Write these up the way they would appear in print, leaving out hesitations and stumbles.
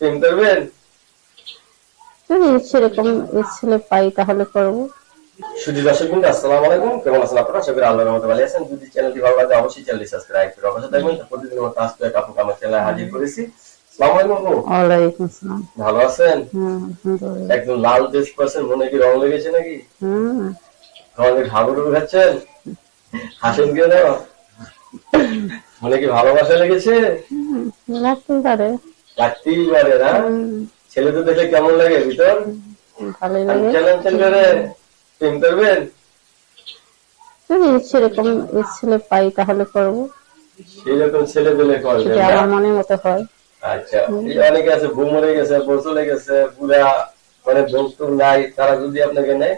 প্রেম করবেন? যদি সেরকম ছেলে পাই তাহলে করবো। সুধী দর্শক বিন্দু, আসসালামু আলাইকুম। কেমন আছেন আপনারা? আশা করি আল্লাহর রহমতে ভালো আছেন। যদি চ্যানেলটি ভালো লাগে অবশ্যই চ্যানেলটি সাবস্ক্রাইব করে অবশ্যই থাকবেন। প্রতিদিনের মতো আজকে আপুকে আমার চ্যানেলে হাজির করেছি। আসসালামু আলাইকুম আপু। ওয়ালাইকুম আসসালাম। ভালো আছেন? আলহামদুলিল্লাহ। একদম লাল ড্রেস পরেছেন, মনে কি রং লেগেছে নাকি? হুম। আমাদের হাবুডুবু খাচ্ছেন? হাসেন কেন? মনে কি ভালোবাসা লেগেছে? লাগতেই পারে। লাগতেই পারে না? ছেলে তো দেখে কেমন লাগে ভিতর? ভালোই লাগে। চ্যালেঞ্জ করে প্রেম করবেন? যদি সেরকম ছেলে পাই তাহলে করবো। সেরকম ছেলে পেলে করবেন যদি না? আমার মনের মতো হয়। আচ্ছা, এই অনেকে আছে বউ মরে গেছে, বউ চলে গেছে, পুরা মানে বস্তু নাই, তারা যদি আপনাকে নেয়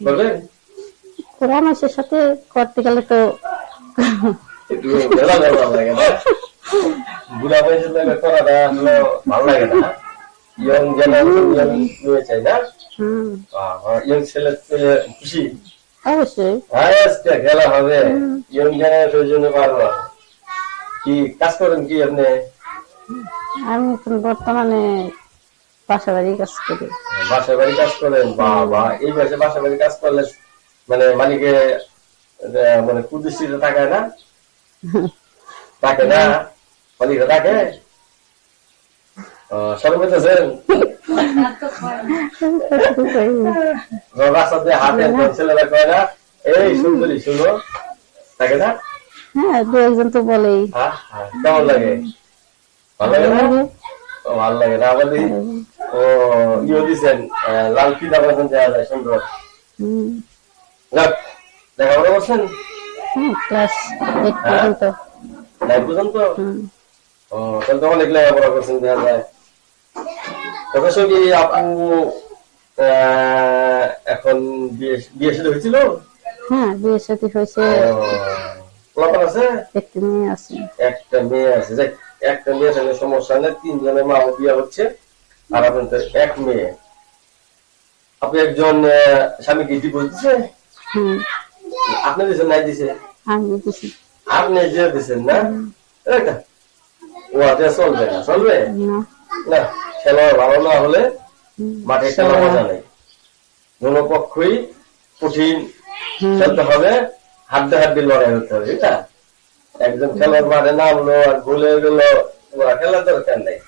করবেন? ওরা মানুষের সাথে করতে গেলে তো একটু ভেলা ভেলা লাগে না? বুড়া বয়সের লোকের করাটা আসলে ভালো লাগে না। ইয়ং জেনারেশন ইয়ং মেয়ে চাই না? ইয়ং ছেলে পেলে খুশি? অবশ্যই। আজকে খেলা হবে ইয়ং জেনারেশনের জন্য পারবো। কি কাজ করেন কি আপনি? আমি এখন বর্তমানে বাসা বাড়ি কাজ করি। বাসা বাড়ি কাজ করেন? বাবা, এই বয়সে বাসা বাড়ি কাজ করলে মানে মালিকে মানে কুদৃষ্টিতে তাকায় না? তাকে না? মালিকে তাকে? সব পেতেছেন? রাস্তাতে হাতে ছেলেরা কয় না এই সুন্দরী শুনো, তাকে না? হ্যাঁ, দু একজন তো বলেই। কেমন লাগে? ভালো লাগে না? ভালো লাগে না? আমাদের ও ইয়ে দিচ্ছেন লাল ফিতা পর্যন্ত দেওয়া যায় সুন্দর। লেখাপড়া করছেন? ক্লাস 8 পর্যন্ত। 9 পর্যন্ত? তাহলে তো অনেক লেখাপড়া করছেন দেখা যায়। তখন সঙ্গে আপু এখন বিয়ে সাথে হয়েছিল? হ্যাঁ, বিয়ে সাথে হয়েছে। আছে? একটা মেয়ে আছে। একটা মেয়ে আছে। একটা মেয়ে থাকলে সমস্যা নেই, 3 জনের মা বিয়ে হচ্ছে আর আপনার এক মেয়ে। আপনি একজন স্বামীকে ডিভোর্স দিচ্ছে? আপনি দিচ্ছেন নাই দিছে? আমি দিছি। আপনি যে দিচ্ছেন না? ওয়াতে চলবে না? চলবে না? খেলা ভালো না হলে মাঠে খেলা মজা নেই। কোন পক্ষই কঠিন খেলতে হবে, হাড্ডে হাড্ডি লড়াই হতে হবে, ঠিক না? একজন খেলার মাঠে নামলো আর ভুলে গেল, ওরা খেলার দরকার নেই।